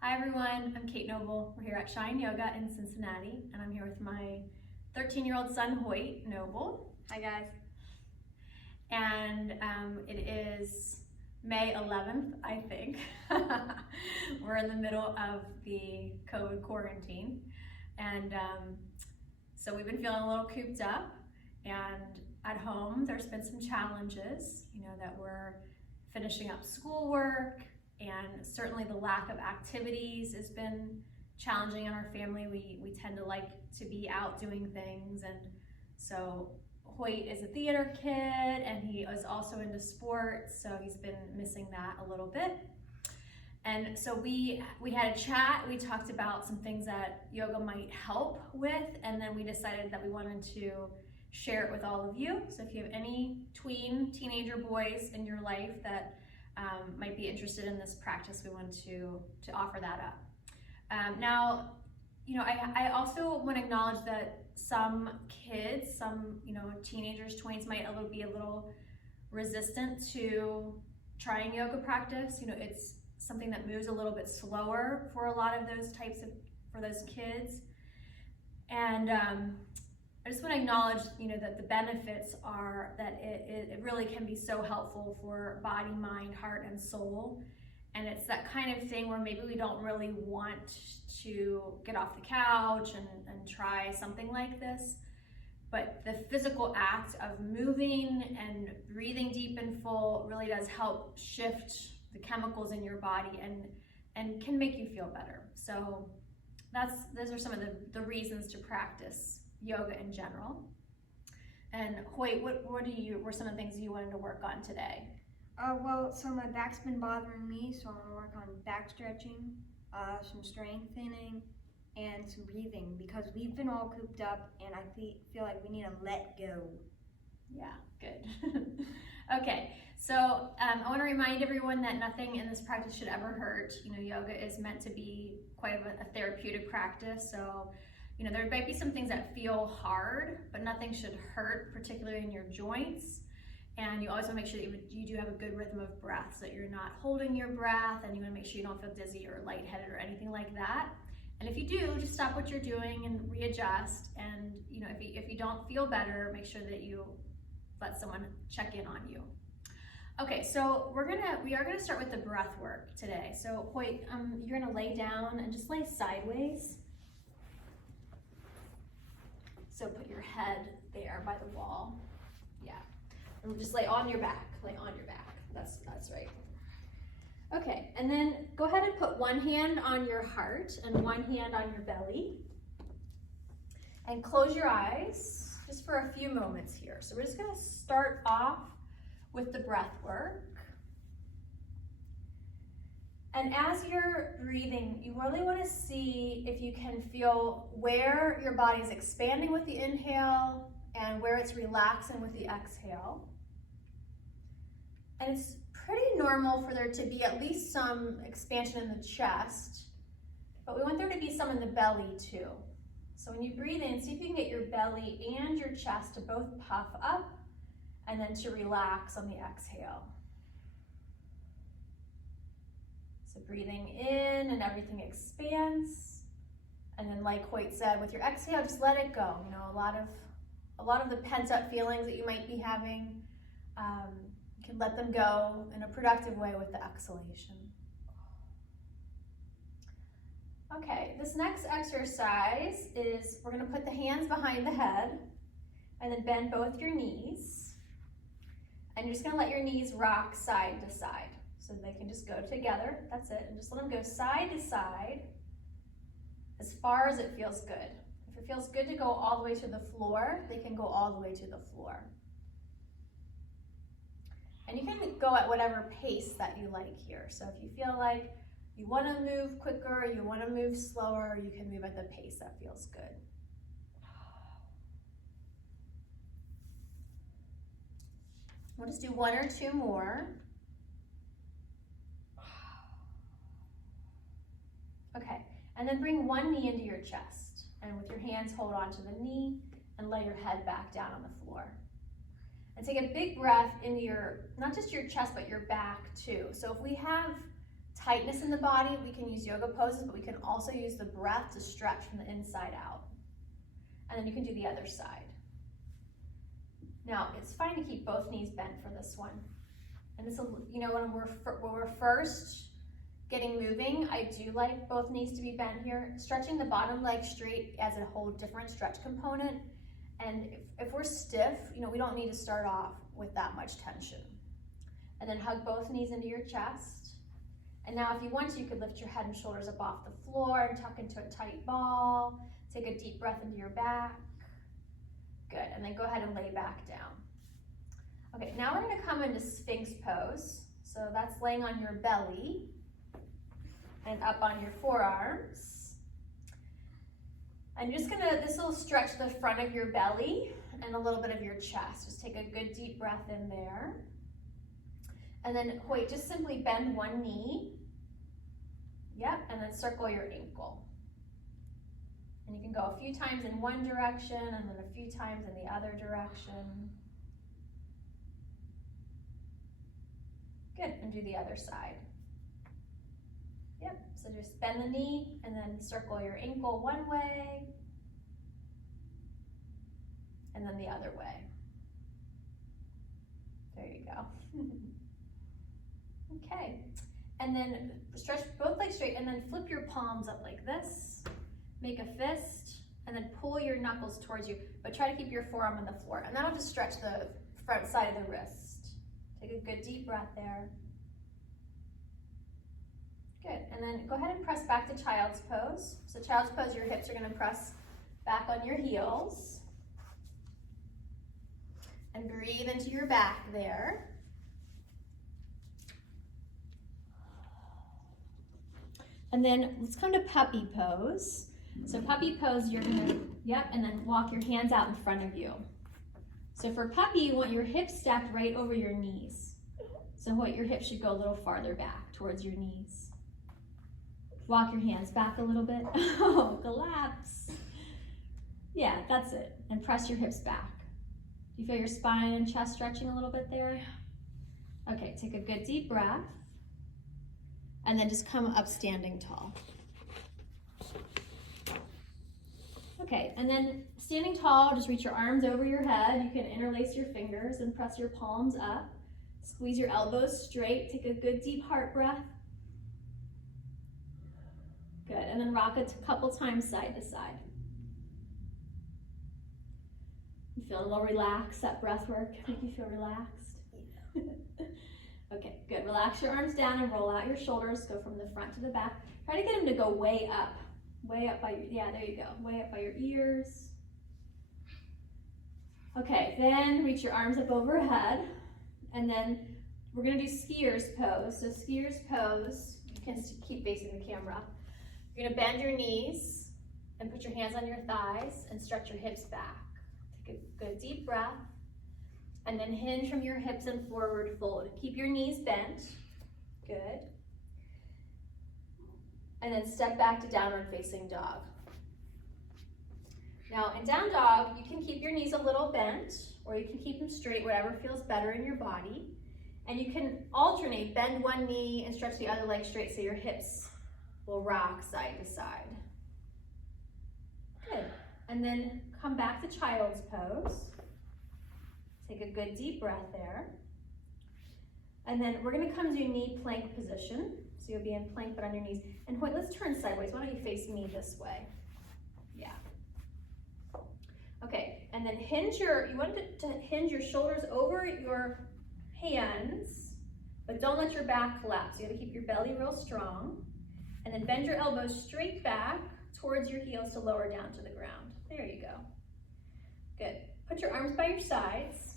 Hi everyone, I'm Kate Noble. We're here at Shine Yoga in Cincinnati, and I'm here with my 13-year-old son, Hoyt Noble. Hi guys. And it is May 11th, I think. We're in the middle of the COVID quarantine. And so we've been feeling a little cooped up, and at home there's been some challenges, that we're finishing up schoolwork, and certainly the lack of activities has been challenging in our family. We tend to like to be out doing things, and so Hoyt is a theater kid and he is also into sports, so he's been missing that a little bit. And so we had a chat, we talked about some things that yoga might help with, and then we decided that we wanted to share it with all of you. So if you have any teenager boys in your life that might be interested in this practice, we want to offer that up. Now, I also want to acknowledge that some kids, some teenagers, tweens might be a little resistant to trying yoga practice. It's something that moves a little bit slower for a lot of those for those kids. And I just want to acknowledge, that the benefits are that it really can be so helpful for body, mind, heart, and soul. And it's that kind of thing where maybe we don't really want to get off the couch and try something like this. But the physical act of moving and breathing deep and full really does help shift the chemicals in your body and can make you feel better. So those are some of the reasons to practice yoga in general. And Hoyt, what were some of the things you wanted to work on today? So my back's been bothering me, so I'm gonna work on back stretching, some strengthening, and some breathing, because we've been all cooped up and I feel like we need to let go. Yeah, good. Okay, so I want to remind everyone that nothing in this practice should ever hurt. Yoga is meant to be quite a therapeutic practice, so there might be some things that feel hard, but nothing should hurt, particularly in your joints. And you always want to make sure that you do have a good rhythm of breath, so that you're not holding your breath, and you want to make sure you don't feel dizzy or lightheaded or anything like that. And if you do, just stop what you're doing and readjust. And if you don't feel better, make sure that you let someone check in on you. Okay, so we are gonna start with the breath work today. So Hoyt, you're gonna lay down and just lay sideways. So put your head there by the wall. Yeah. And just lay on your back. Lay on your back. That's right. Okay, and then go ahead and put one hand on your heart and one hand on your belly. And close your eyes just for a few moments here. So we're just gonna start off with the breath work. And as you're breathing, you really want to see if you can feel where your body's expanding with the inhale and where it's relaxing with the exhale. And it's pretty normal for there to be at least some expansion in the chest, but we want there to be some in the belly too. So when you breathe in, see if you can get your belly and your chest to both puff up and then to relax on the exhale. So breathing in and everything expands. And then like Hoyt said, with your exhale, just let it go. A lot of the pent up feelings that you might be having, you can let them go in a productive way with the exhalation. Okay, this next exercise is we're gonna put the hands behind the head and then bend both your knees. And you're just gonna let your knees rock side to side. So they can just go together, that's it. And just let them go side to side as far as it feels good. If it feels good to go all the way to the floor, they can go all the way to the floor. And you can go at whatever pace that you like here. So if you feel like you wanna move quicker, you wanna move slower, you can move at the pace that feels good. We'll just do one or two more. Okay, and then bring one knee into your chest, and with your hands hold on to the knee and lay your head back down on the floor. And take a big breath into not just your chest, but your back too. So if we have tightness in the body, we can use yoga poses, but we can also use the breath to stretch from the inside out. And then you can do the other side. Now, it's fine to keep both knees bent for this one. And this will, you know, when we're first getting moving, I do like both knees to be bent here. Stretching the bottom leg straight adds a whole different stretch component. And if we're stiff, you know, we don't need to start off with that much tension. And then hug both knees into your chest. And now if you want to, you could lift your head and shoulders up off the floor and tuck into a tight ball. Take a deep breath into your back. Good, and then go ahead and lay back down. Okay, now we're gonna come into Sphinx pose. So that's laying on your belly and up on your forearms. And just gonna, this will stretch the front of your belly and a little bit of your chest. Just take a good deep breath in there. And then Hoyt, just simply bend one knee. Yep, and then circle your ankle. And you can go a few times in one direction and then a few times in the other direction. Good, and do the other side. Yep, so just bend the knee and then circle your ankle one way and then the other way. There you go. Okay, and then stretch both legs straight and then flip your palms up like this. Make a fist and then pull your knuckles towards you, but try to keep your forearm on the floor. And that'll just stretch the front side of the wrist. Take a good deep breath there. Good, and then go ahead and press back to child's pose. So child's pose, your hips are gonna press back on your heels. And breathe into your back there. And then let's come to puppy pose. So puppy pose, you're gonna, yep, and then walk your hands out in front of you. So for puppy, you want your hips stacked right over your knees. So what, your hips should go a little farther back towards your knees. Walk your hands back a little bit. Oh, collapse. Yeah, that's it. And press your hips back. Do you feel your spine and chest stretching a little bit there? Okay, take a good deep breath. And then just come up standing tall. Okay, and then standing tall, just reach your arms over your head. You can interlace your fingers and press your palms up. Squeeze your elbows straight. Take a good deep heart breath. Good, and then rock it a couple times side to side. You feel a little relaxed, that breath work make you feel relaxed? Yeah. Okay, good. Relax your arms down and roll out your shoulders. Go from the front to the back. Try to get them to go way up by your, yeah, there you go. Way up by your ears. Okay, then reach your arms up overhead. And then we're gonna do skier's pose. So skier's pose, you can keep facing the camera. You're gonna bend your knees and put your hands on your thighs and stretch your hips back. Take a good deep breath. And then hinge from your hips and forward fold. Keep your knees bent. Good. And then step back to downward facing dog. Now in down dog, you can keep your knees a little bent or you can keep them straight, whatever feels better in your body. And you can alternate, bend one knee and stretch the other leg straight so your hips will rock side to side. Good. And then come back to child's pose. Take a good deep breath there. And then we're gonna come to knee plank position. So you'll be in plank but on your knees. And Hoyt, let's turn sideways. Why don't you face me this way? Yeah. Okay, and then you want to hinge your shoulders over your hands, but don't let your back collapse. You gotta keep your belly real strong. And then bend your elbows straight back towards your heels to lower down to the ground. There you go. Good. Put your arms by your sides.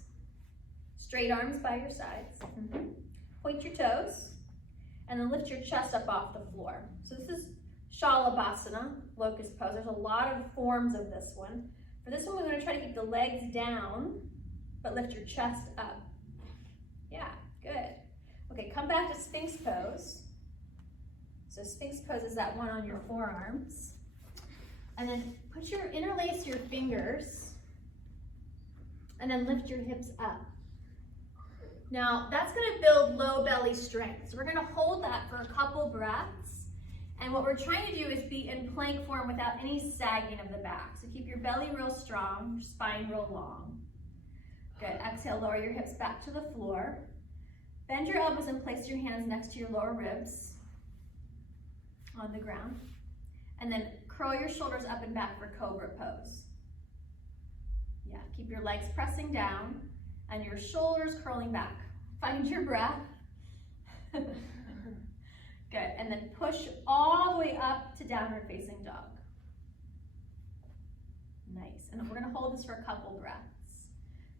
Straight arms by your sides. Point your toes. And then lift your chest up off the floor. So this is Shalabhasana, locust pose. There's a lot of forms of this one. For this one, we're gonna try to keep the legs down, but lift your chest up. Yeah, good. Okay, come back to Sphinx pose. So Sphinx pose is that one on your forearms. And then interlace your fingers and then lift your hips up. Now that's gonna build low belly strength. So we're gonna hold that for a couple breaths. And what we're trying to do is be in plank form without any sagging of the back. So keep your belly real strong, your spine real long. Good, exhale, lower your hips back to the floor. Bend your elbows and place your hands next to your lower ribs on the ground. And then curl your shoulders up and back for cobra pose. Yeah, keep your legs pressing down and your shoulders curling back. Find your breath. Good, and then push all the way up to downward facing dog. Nice, and we're gonna hold this for a couple breaths.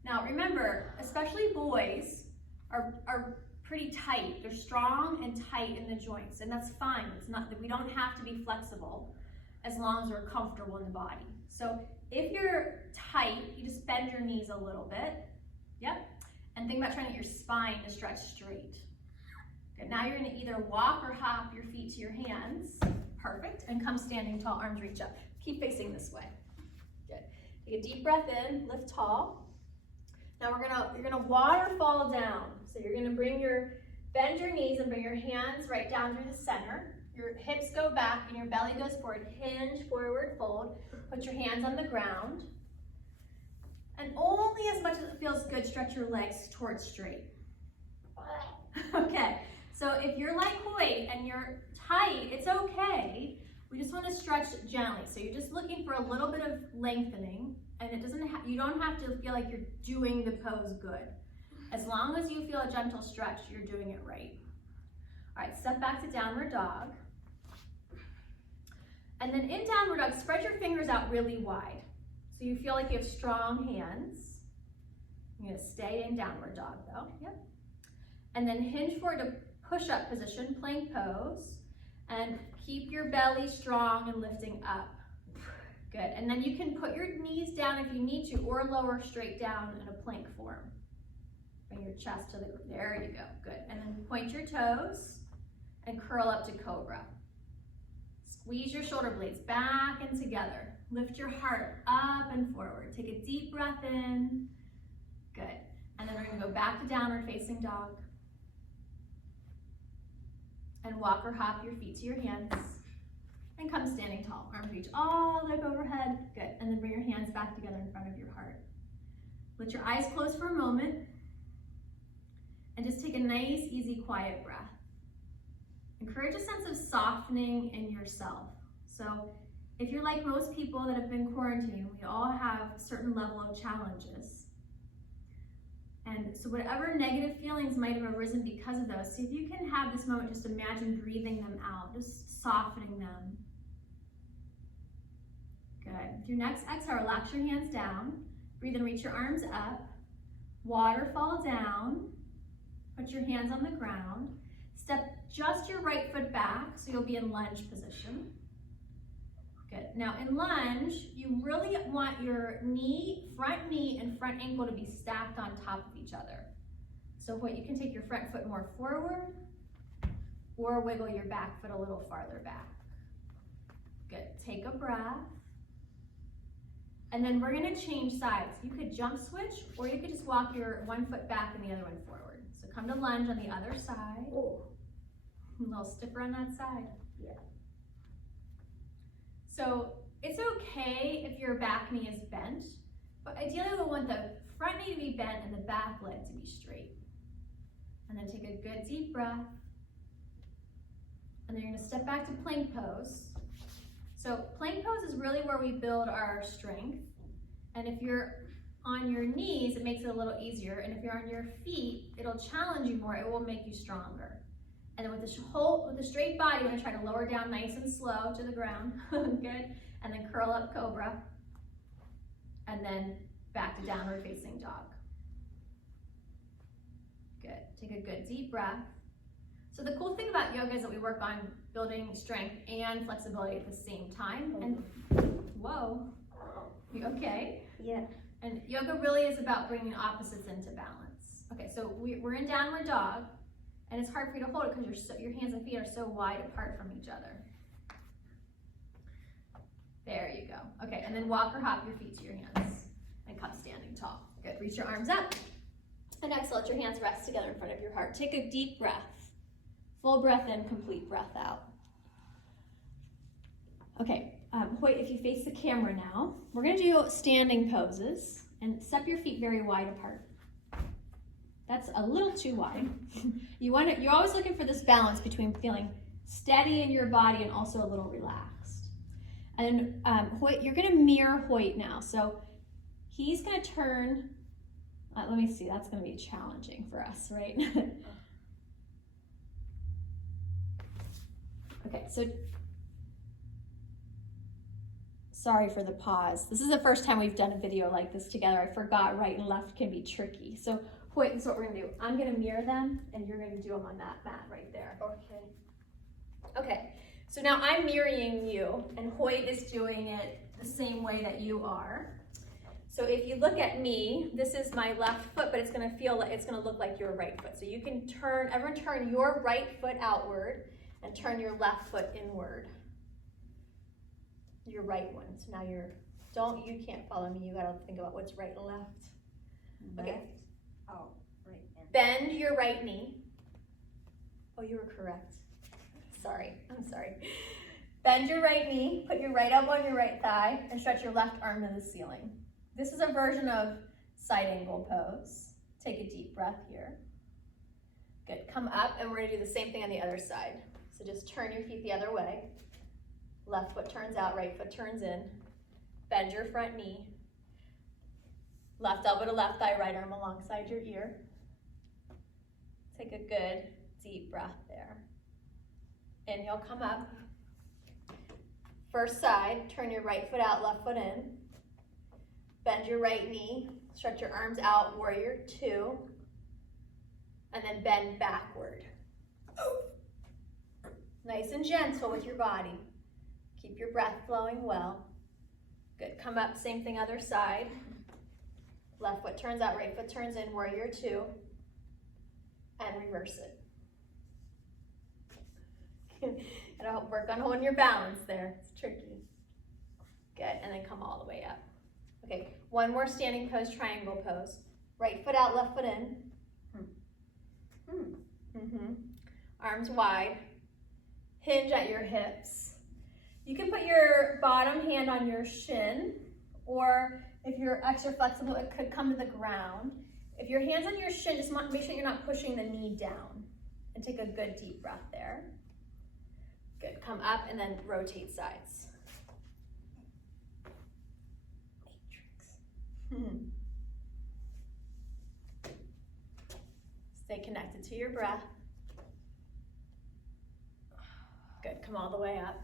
Now remember, especially boys are pretty tight. They're strong and tight in the joints, and that's fine. It's not that we don't have to be flexible as long as we're comfortable in the body. So if you're tight, you just bend your knees a little bit. Yep, and think about trying to get your spine to stretch straight. Good. Now you're gonna either walk or hop your feet to your hands. Perfect, and come standing tall, arms reach up. Keep facing this way. Good. Take a deep breath in, lift tall. Now you're gonna waterfall down. So you're gonna bend your knees and bring your hands right down through the center. Your hips go back and your belly goes forward. Hinge, forward, fold. Put your hands on the ground. And only as much as it feels good, stretch your legs towards straight. Okay, so if you're like Hoyt and you're tight, it's okay. We just want to stretch gently. So you're just looking for a little bit of lengthening, and you don't have to feel like you're doing the pose good. As long as you feel a gentle stretch, you're doing it right. All right, step back to downward dog. And then in downward dog, spread your fingers out really wide. So you feel like you have strong hands. You're gonna stay in downward dog though, yep. And then hinge forward to push-up position, plank pose. And keep your belly strong and lifting up. Good, and then you can put your knees down if you need to, or lower straight down in a plank form. Bring your chest to there you go, good. And then point your toes and curl up to cobra. Squeeze your shoulder blades back and together. Lift your heart up and forward. Take a deep breath in. Good. And then we're gonna go back to downward facing dog. And walk or hop your feet to your hands. And come standing tall. Arms reach all the way up overhead. Good. And then bring your hands back together in front of your heart. Let your eyes close for a moment. And just take a nice, easy, quiet breath. Encourage a sense of softening in yourself. So if you're like most people that have been quarantined, we all have a certain level of challenges. And so whatever negative feelings might have arisen because of those, see if you can have this moment, just imagine breathing them out, just softening them. Good. With your next exhale, relax your hands down. Breathe and reach your arms up. Waterfall down. Put your hands on the ground. Step just your right foot back, so you'll be in lunge position. Good. Now in lunge, you really want your front knee and front ankle to be stacked on top of each other. So what you can take your front foot more forward, or wiggle your back foot a little farther back. Good. Take a breath. And then we're gonna change sides. You could jump switch, or you could just walk your one foot back and the other one forward. So come to lunge on the other side. Oh. A little stiffer on that side. Yeah. So it's okay if your back knee is bent, but ideally we want the front knee to be bent and the back leg to be straight. And then take a good deep breath. And then you're gonna step back to plank pose. So plank pose is really where we build our strength. And if you're on your knees, it makes it a little easier. And if you're on your feet, it'll challenge you more. It will make you stronger. And then with the straight body, you're gonna try to lower down nice and slow to the ground. Good. And then curl up cobra. And then back to downward facing dog. Good. Take a good deep breath. So the cool thing about yoga is that we work on building strength and flexibility at the same time. And whoa, you okay? Yeah. And yoga really is about bringing opposites into balance. Okay, so we're in downward dog. And it's hard for you to hold it because your hands and feet are so wide apart from each other. There you go. Okay, and then walk or hop your feet to your hands and come standing tall. Good, reach your arms up. And exhale, let your hands rest together in front of your heart. Take a deep breath. Full breath in, complete breath out. Okay, Hoyt, if you face the camera now, we're gonna do standing poses and step your feet very wide apart. That's a little too wide. You're always looking for this balance between feeling steady in your body and also a little relaxed. And Hoyt, you're gonna mirror Hoyt now. So he's gonna turn, let me see, that's gonna be challenging for us, right? Okay, so sorry for the pause. This is the first time we've done a video like this together. I forgot right and left can be tricky. So Hoyt, this is what we're gonna do. I'm gonna mirror them and you're gonna do them on that mat right there. Okay. Okay, so now I'm mirroring you and Hoyt is doing it the same way that you are. So if you look at me, this is my left foot, but it's gonna look like your right foot. So you can everyone turn your right foot outward and turn your left foot inward. Your right one. So now you can't follow me. You gotta think about what's right and left. Okay. Left. Oh, right. Bend your right knee. Oh, you were correct. Sorry, I'm sorry. Bend your right knee, put your right elbow on your right thigh, and stretch your left arm to the ceiling. This is a version of side angle pose. Take a deep breath here. Good, come up, and we're gonna do the same thing on the other side. So just turn your feet the other way. Left foot turns out, right foot turns in. Bend your front knee. Left elbow to left thigh, right arm alongside your ear. Take a good deep breath there. Inhale, come up. First side, turn your right foot out, left foot in. Bend your right knee, stretch your arms out, warrior two. And then bend backward. Nice and gentle with your body. Keep your breath flowing well. Good, come up, same thing other side. Left foot turns out, right foot turns in, warrior two. And reverse it. Gotta work on holding your balance there, it's tricky. Good, and then come all the way up. Okay, one more standing pose, triangle pose. Right foot out, left foot in. Arms wide. Hinge at your hips. You can put your bottom hand on your shin, or if you're extra flexible, it could come to the ground. If your hand's on your shin, just make sure you're not pushing the knee down. And take a good deep breath there. Good, come up and then rotate sides. Matrix. Stay connected to your breath. Good, come all the way up.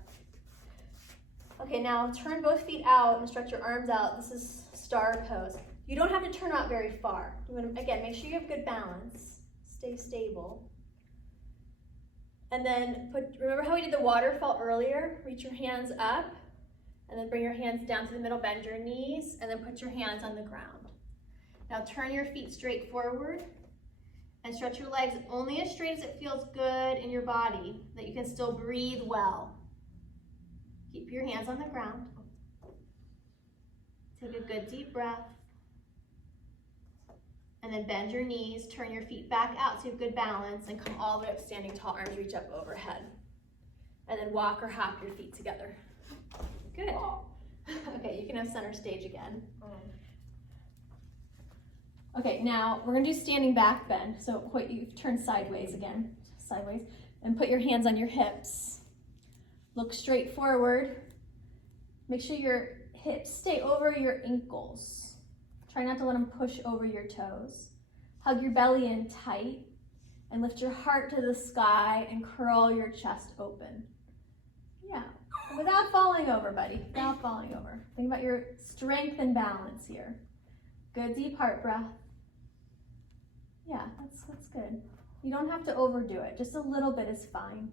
Okay, now turn both feet out and stretch your arms out. This is star pose. You don't have to turn out very far. You want to, again, make sure you have good balance. Stay stable. And then remember how we did the waterfall earlier? Reach your hands up and then bring your hands down to the middle, bend your knees, and then put your hands on the ground. Now turn your feet straight forward and stretch your legs only as straight as it feels good in your body, that you can still breathe well. Keep your hands on the ground. Take a good deep breath. And then bend your knees, turn your feet back out so you have good balance, and come all the way up standing tall, arms reach up overhead. And then walk or hop your feet together. Good. Okay, you can have center stage again. Okay, now we're gonna do standing back bend. So you turn sideways again, sideways, and put your hands on your hips. Look straight forward. Make sure your hips stay over your ankles. Try not to let them push over your toes. Hug your belly in tight and lift your heart to the sky and curl your chest open. Yeah, without falling over, buddy, without falling over. Think about your strength and balance here. Good deep heart breath. Yeah, that's good. You don't have to overdo it. Just a little bit is fine.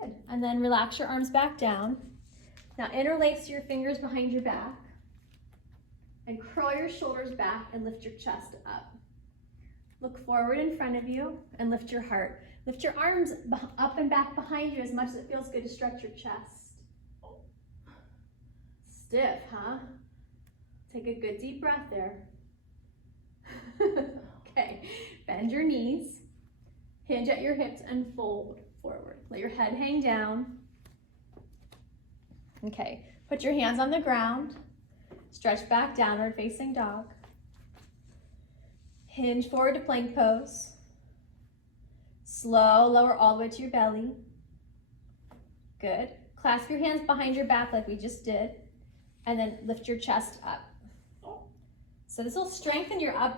Good, and then relax your arms back down. Now interlace your fingers behind your back. And curl your shoulders back and lift your chest up. Look forward in front of you and lift your heart. Lift your arms up and back behind you as much as it feels good to stretch your chest. Stiff, huh? Take a good deep breath there. Okay, bend your knees, hinge at your hips and fold forward. Let your head hang down. Okay, put your hands on the ground, stretch back, downward facing dog. Hinge forward to plank pose. Slow, lower all the way to your belly. Good. Clasp your hands behind your back like we just did, and then lift your chest up. So this will strengthen your back.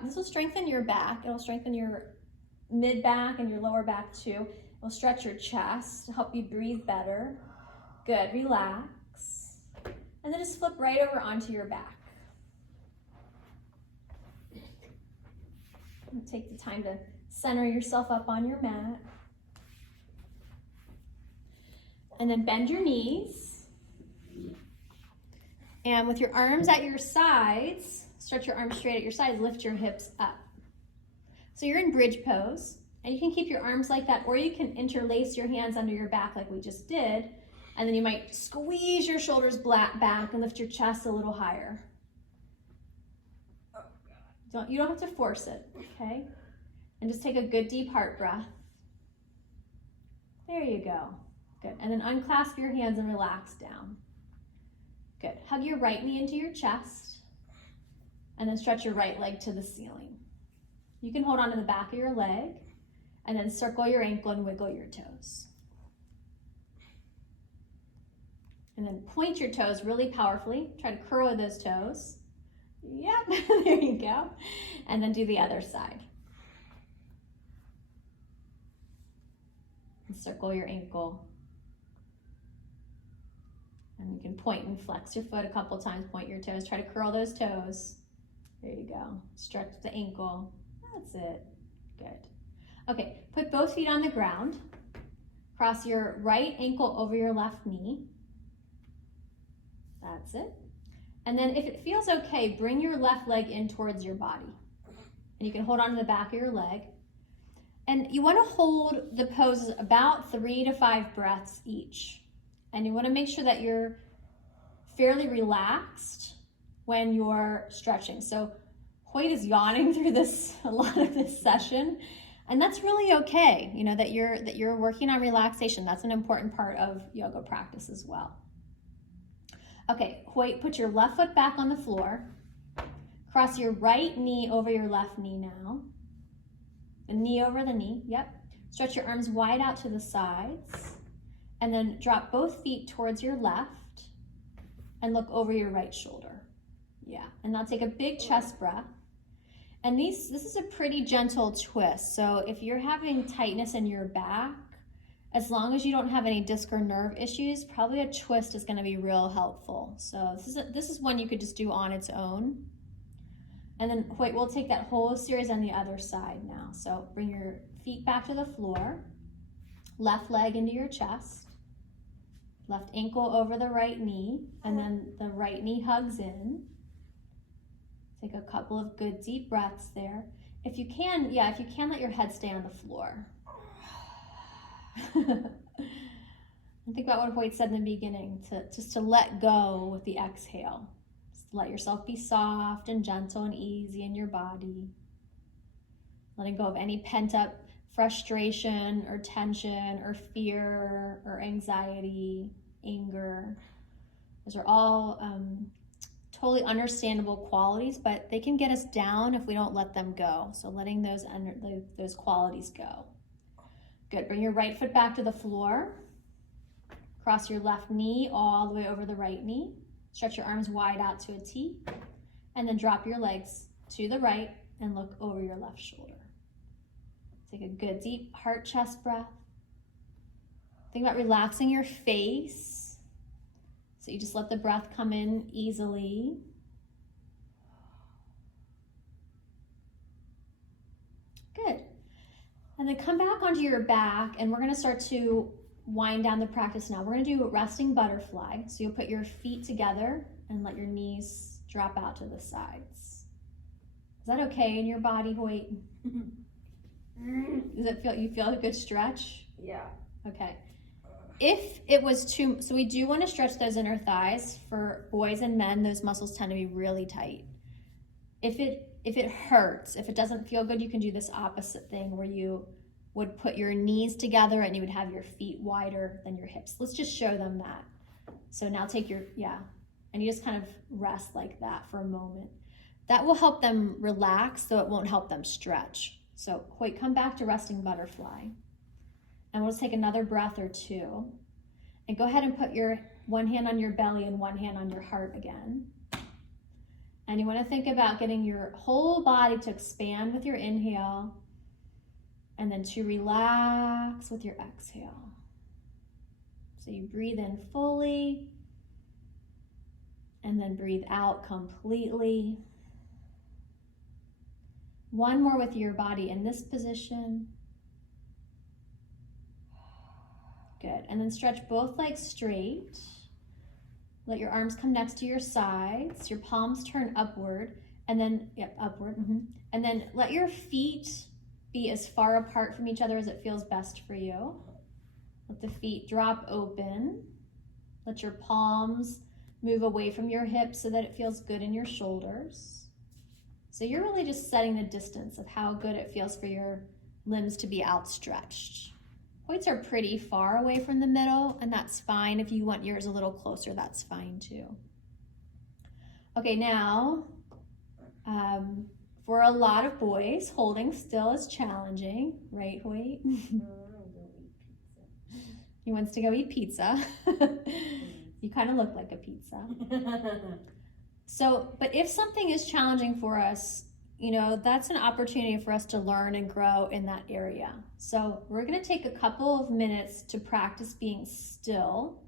It'll strengthen your mid back and your lower back too. It'll stretch your chest to help you breathe better. Good, relax. And then just flip right over onto your back. And take the time to center yourself up on your mat. And then bend your knees. And with your arms at your sides, stretch your arms straight at your sides, lift your hips up. So you're in bridge pose, and you can keep your arms like that, or you can interlace your hands under your back like we just did, and then you might squeeze your shoulders back and lift your chest a little higher. You don't have to force it, okay? And just take a good deep heart breath. There you go. Good. And then unclasp your hands and relax down. Good. Hug your right knee into your chest, and then stretch your right leg to the ceiling. You can hold on to the back of your leg, and then circle your ankle and wiggle your toes. And then point your toes really powerfully. Try to curl those toes. Yep, there you go. And then do the other side. And circle your ankle. And you can point and flex your foot a couple times, point your toes, try to curl those toes. There you go. Stretch the ankle. That's it. Good. Okay, put both feet on the ground. Cross your right ankle over your left knee. That's it. And then if it feels okay, bring your left leg in towards your body. And you can hold on to the back of your leg. And you want to hold the poses about 3 to 5 breaths each. And you want to make sure that you're fairly relaxed when you're stretching. So Hoyt is yawning through a lot of this session, and that's really okay. You know that you're working on relaxation. That's an important part of yoga practice as well. Okay, Hoyt, put your left foot back on the floor. Cross your right knee over your left knee now. The knee over the knee, yep. Stretch your arms wide out to the sides. And then drop both feet towards your left and look over your right shoulder. Yeah, and now take a big chest breath. And this is a pretty gentle twist. So if you're having tightness in your back, as long as you don't have any disc or nerve issues, probably a twist is gonna be real helpful. So this is one you could just do on its own. And then Hoyt, we'll take that whole series on the other side now. So bring your feet back to the floor, left leg into your chest, left ankle over the right knee, and then the right knee hugs in. Take a couple of good deep breaths there. If you can, let your head stay on the floor. And think about what Hoyt said in the beginning, just to let go with the exhale. Just let yourself be soft and gentle and easy in your body. Letting go of any pent-up frustration or tension or fear or anxiety, anger. Those are all totally understandable qualities, but they can get us down if we don't let them go. So letting those qualities go. Good. Bring your right foot back to the floor. Cross your left knee all the way over the right knee. Stretch your arms wide out to a T. And then drop your legs to the right and look over your left shoulder. Take a good deep heart chest breath. Think about relaxing your face. So you just let the breath come in easily. Good. And then come back onto your back, and we're gonna start to wind down the practice now. We're gonna do a resting butterfly. So you'll put your feet together and let your knees drop out to the sides. Is that okay in your body, Hoyt? Does it feel, you feel a good stretch? Yeah. Okay. If it was too, so we do want to stretch those inner thighs. For boys and men, those muscles tend to be really tight. If it if it hurts, if it doesn't feel good, you can do this opposite thing where you would put your knees together and you would have your feet wider than your hips. Let's just show them that. So now take your, and you just kind of rest like that for a moment. That will help them relax, though it won't help them stretch. So Hoyt, come back to resting butterfly. And we'll just take another breath or two. And go ahead and put your one hand on your belly and one hand on your heart again. And you want to think about getting your whole body to expand with your inhale and then to relax with your exhale. So you breathe in fully and then breathe out completely. One more with your body in this position. Good. And then stretch both legs straight. Let your arms come next to your sides. Your palms turn upward. And then, upward. And then let your feet be as far apart from each other as it feels best for you. Let the feet drop open. Let your palms move away from your hips so that it feels good in your shoulders. So you're really just setting the distance of how good it feels for your limbs to be outstretched. Hoyts are pretty far away from the middle, and that's fine. If you want yours a little closer, that's fine too. Okay, now, for a lot of boys, holding still is challenging, right, Hoyt? He wants to go eat pizza. You kind of look like a pizza. So, but if something is challenging for us, that's an opportunity for us to learn and grow in that area. So we're going to take a couple of minutes to practice being still.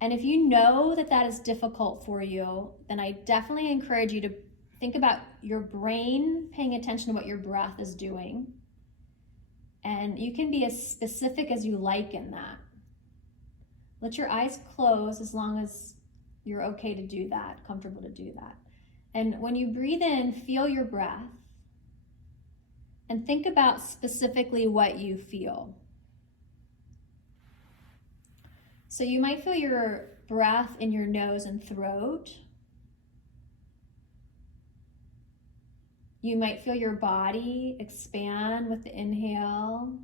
And if you know that that is difficult for you, then I definitely encourage you to think about your brain paying attention to what your breath is doing. And you can be as specific as you like in that. Let your eyes close as long as you're okay to do that, comfortable to do that. And when you breathe in, feel your breath and think about specifically what you feel. So you might feel your breath in your nose and throat. You might feel your body expand with the inhale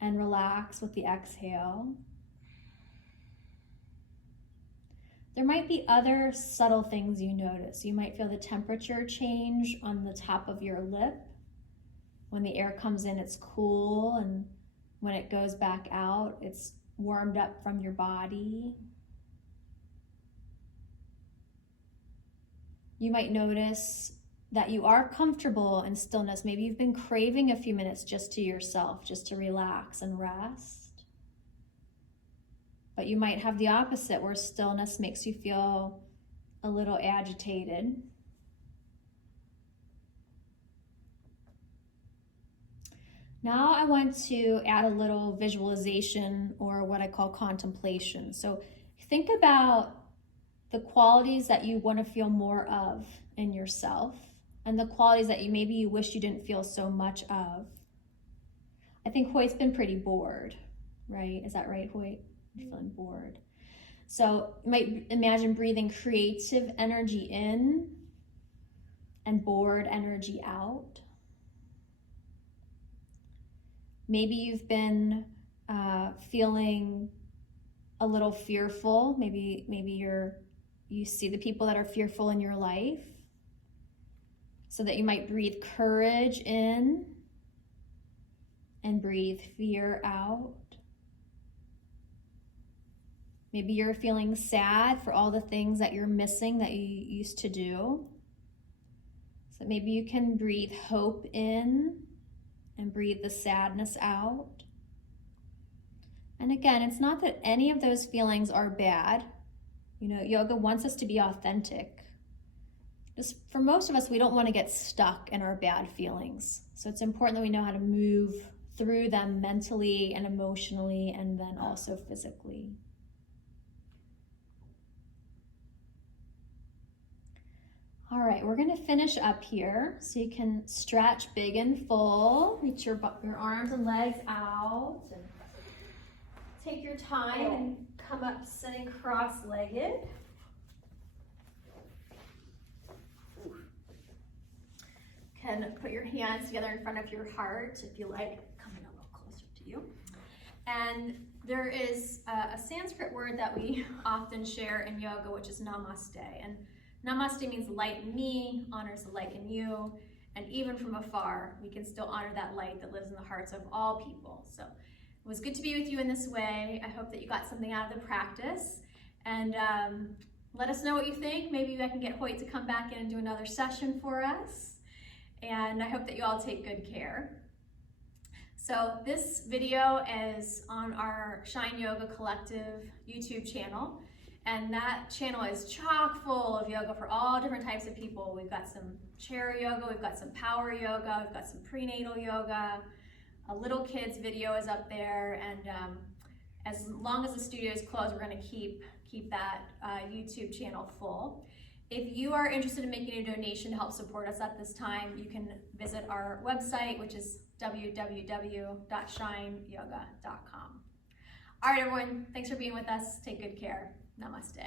and relax with the exhale. There might be other subtle things you notice. You might feel the temperature change on the top of your lip. When the air comes in, it's cool, and when it goes back out, it's warmed up from your body. You might notice that you are comfortable in stillness. Maybe you've been craving a few minutes just to yourself, just to relax and rest. But you might have the opposite, where stillness makes you feel a little agitated. Now I want to add a little visualization, or what I call contemplation. So think about the qualities that you want to feel more of in yourself, and the qualities that maybe you wish you didn't feel so much of. I think Hoyt's been pretty bored, right? Is that right, Hoyt? You're feeling bored. So you might imagine breathing creative energy in and bored energy out. Maybe you've been feeling a little fearful. Maybe you see the people that are fearful in your life, so that you might breathe courage in and breathe fear out. Maybe you're feeling sad for all the things that you're missing that you used to do. So maybe you can breathe hope in and breathe the sadness out. And again, it's not that any of those feelings are bad. Yoga wants us to be authentic. Just for most of us, we don't want to get stuck in our bad feelings. So it's important that we know how to move through them mentally and emotionally, and then also physically. All right, we're going to finish up here. So you can stretch big and full. Reach your arms and legs out. And take your time and come up sitting cross-legged. can put your hands together in front of your heart if you like, coming a little closer to you. And there is a Sanskrit word that we often share in yoga, which is namaste. And namaste means light in me, honors the light in you. And even from afar, we can still honor that light that lives in the hearts of all people. So it was good to be with you in this way. I hope that you got something out of the practice. And let us know what you think. Maybe I can get Hoyt to come back in and do another session for us. And I hope that you all take good care. So this video is on our Shine Yoga Collective YouTube channel. And that channel is chock full of yoga for all different types of people. We've got some chair yoga, we've got some power yoga, we've got some prenatal yoga. A little kids video is up there, and as long as the studio is closed, we're going to keep that YouTube channel full. If you are interested in making a donation to help support us at this time, you can visit our website, which is www.shineyoga.com. All right, everyone, thanks for being with us. Take good care. Namaste.